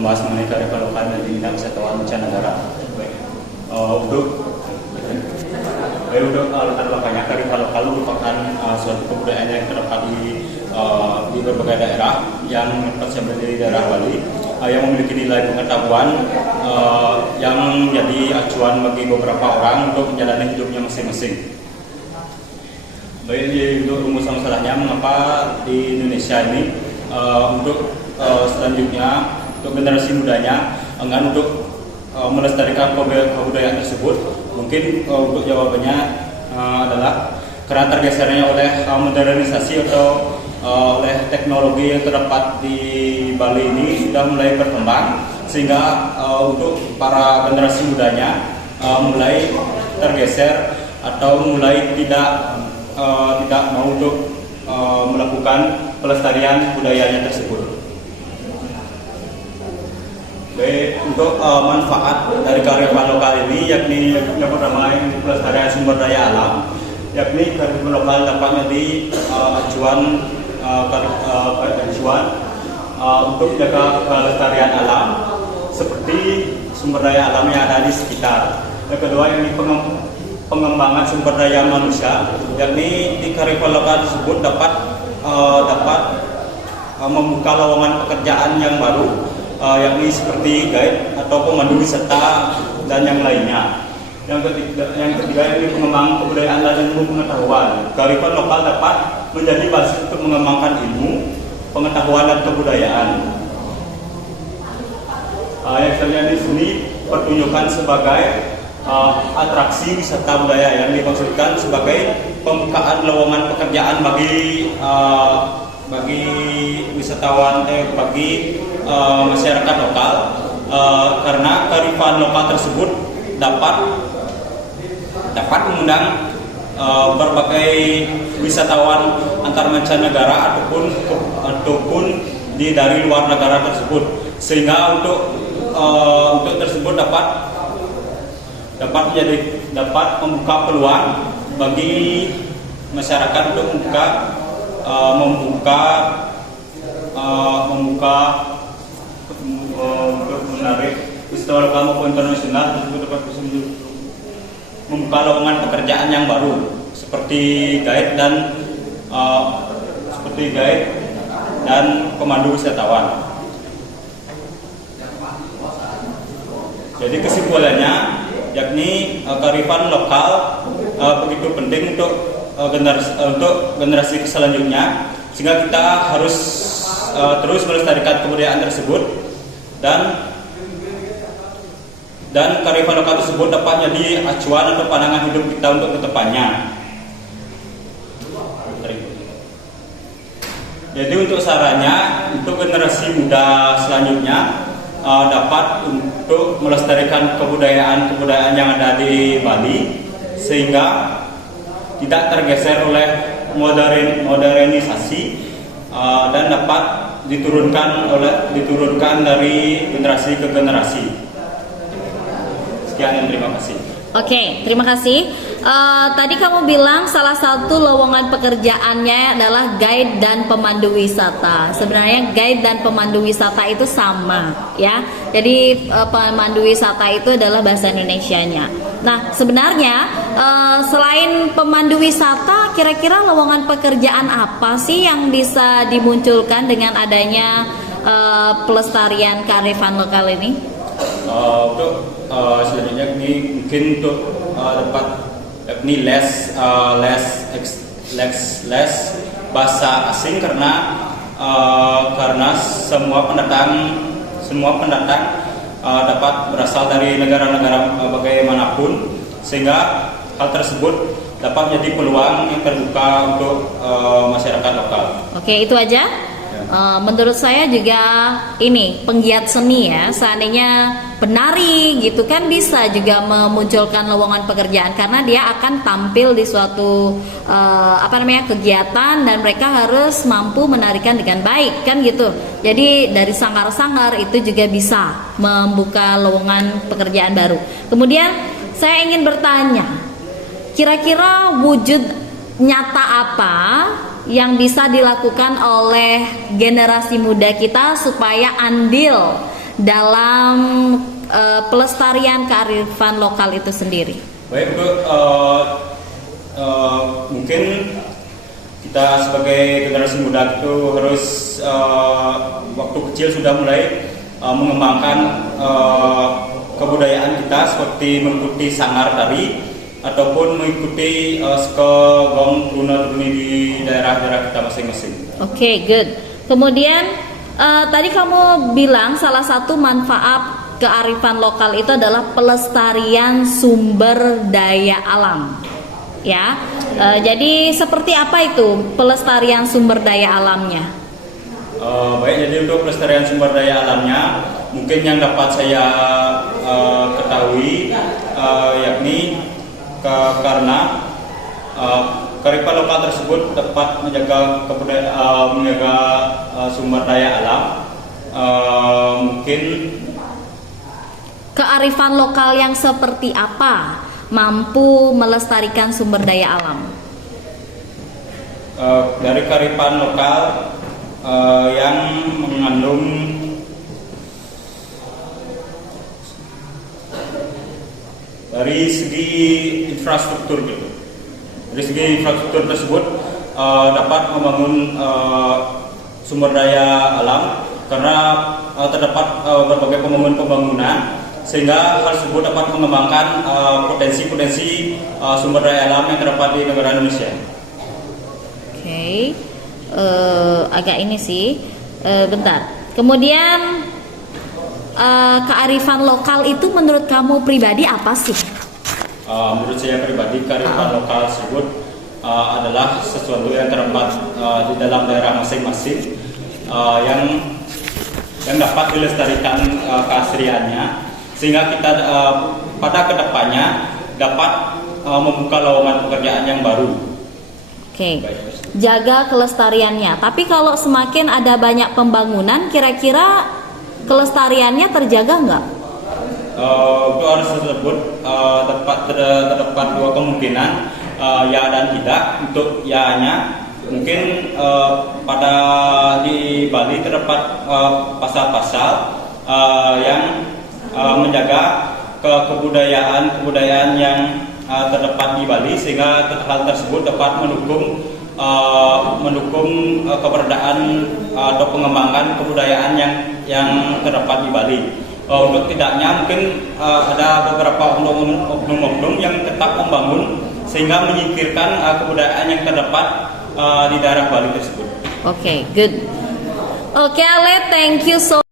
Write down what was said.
membahas mengenai kearifan lokal dan bidang wisatawan mancanegara. Untuk latar belakangnya, kearifan lokal merupakan suatu kebudayaan yang terdapat di berbagai daerah yang tersebar di daerah Bali, yang memiliki nilai pengetahuan yang menjadi acuan bagi beberapa orang untuk menjalani hidupnya masing-masing. Baik, untuk rumusan masalahnya, mengapa di Indonesia ini untuk selanjutnya untuk generasi mudanya enggan untuk melestarikan kebudayaan tersebut? Mungkin untuk jawabannya adalah karena tergesernya oleh modernisasi atau oleh teknologi yang terdapat di Bali ini sudah mulai berkembang, sehingga untuk para generasi mudanya mulai tergeser atau mulai tidak mau untuk melakukan pelestarian budayanya tersebut. Baik, untuk manfaat dari kearifan lokal ini, yakni yang pertama yang pelestarian sumber daya alam, yakni kearifan lokal dapat menjadi acuan untuk menjaga kelestarian alam seperti sumber daya alam yang ada di sekitar. Yang kedua, yang pengembangan sumber daya manusia, yakni di kearifan lokal tersebut dapat membuka lowongan pekerjaan yang baru, yakni seperti guide atau pemandu wisata dan yang lainnya. Yang ketiga ini pengembangan kebudayaan dan ilmu pengetahuan. Kearifan lokal dapat menjadi basis untuk mengembangkan ilmu, pengetahuan dan kebudayaan. Yang selanjutnya di sini pertunjukan sebagai atraksi wisata budaya, yang dimaksudkan sebagai pembukaan lowongan pekerjaan bagi wisatawan, bagi masyarakat lokal, karena kearifan lokal tersebut dapat mengundang berbagai wisatawan antar mancanegara ataupun dari luar negara tersebut, sehingga untuk tersebut dapat membuka peluang bagi masyarakat untuk untuk menarik wisatawan lokal maupun internasional, tersebut dapat membuka lowongan pekerjaan yang baru seperti guide dan pemandu wisatawan. Jadi kesimpulannya, yakni kearifan lokal begitu penting untuk generasi selanjutnya, sehingga kita harus terus melestarikan kebudayaan tersebut, dan kearifan lokal tersebut dapat jadi acuan atau pandangan hidup kita untuk kedepannya. Jadi untuk sarannya, untuk generasi muda selanjutnya dapat untuk melestarikan kebudayaan yang ada di Bali, sehingga tidak tergeser oleh modernisasi, dan dapat diturunkan dari generasi ke generasi. Sekian dan terima kasih. Oke, terima kasih. Tadi kamu bilang salah satu lowongan pekerjaannya adalah guide dan pemandu wisata. Sebenarnya guide dan pemandu wisata itu sama, ya. Jadi pemandu wisata itu adalah bahasa Indonesianya. Nah, sebenarnya selain pemandu wisata, kira-kira lowongan pekerjaan apa sih yang bisa dimunculkan dengan adanya pelestarian kearifan lokal ini? Untuk selanjutnya ini mungkin untuk dapat ini les bahasa asing, karena semua pendatang dapat berasal dari negara-negara bagaimanapun, sehingga hal tersebut dapat menjadi peluang yang terbuka untuk masyarakat lokal. Oke, itu aja. Menurut saya juga ini penggiat seni, ya, seandainya penari gitu kan bisa juga memunculkan lowongan pekerjaan, karena dia akan tampil di suatu kegiatan dan mereka harus mampu menarikan dengan baik, kan gitu. Jadi dari sanggar-sanggar itu juga bisa membuka lowongan pekerjaan baru. Kemudian saya ingin bertanya, kira-kira wujud nyata apa yang bisa dilakukan oleh generasi muda kita supaya andil dalam pelestarian kearifan lokal itu sendiri? Baik, untuk mungkin kita sebagai generasi muda itu harus waktu kecil sudah mulai mengembangkan kebudayaan kita seperti mengikuti sanggar tari ataupun mengikuti skegong tuna-tuni di daerah-daerah kita masing-masing. Oke, good. Kemudian tadi kamu bilang salah satu manfaat kearifan lokal itu adalah pelestarian sumber daya alam. Ya, jadi seperti apa itu pelestarian sumber daya alamnya? Baik, jadi untuk pelestarian sumber daya alamnya, mungkin yang dapat saya ketahui yakni karena kearifan lokal tersebut dapat menjaga menjaga sumber daya alam. Mungkin kearifan lokal yang seperti apa mampu melestarikan sumber daya alam? Dari kearifan lokal yang mengandung dari segi infrastruktur gitu. Dari segi infrastruktur tersebut dapat membangun sumber daya alam karena terdapat berbagai pembangunan sehingga hal tersebut dapat mengembangkan potensi-potensi sumber daya alam yang terdapat di negara Indonesia. Oke, agak ini sih, bentar. Kemudian kearifan lokal itu menurut kamu pribadi apa sih? Menurut saya pribadi kearifan lokal tersebut adalah sesuatu yang terdapat di dalam daerah masing-masing yang dapat dilestarikan keasliannya sehingga kita pada kedepannya dapat membuka lowongan pekerjaan yang baru. Oke, jaga kelestariannya. Tapi kalau semakin ada banyak pembangunan, kira-kira kelestariannya terjaga nggak? Untuk hal tersebut terdapat dua kemungkinan, ya dan tidak. Untuk ya-nya mungkin pada di Bali terdapat pasal-pasal yang menjaga kebudayaan yang terdapat di Bali sehingga hal tersebut dapat mendukung keberadaan atau pengembangan kebudayaan yang terdapat di Bali. Untuk tidaknya mungkin ada beberapa oknum-oknum yang tetap membangun sehingga menyingkirkan kebudayaan yang terdapat di daerah Bali tersebut. Oke, good. Oke, Ale, thank you so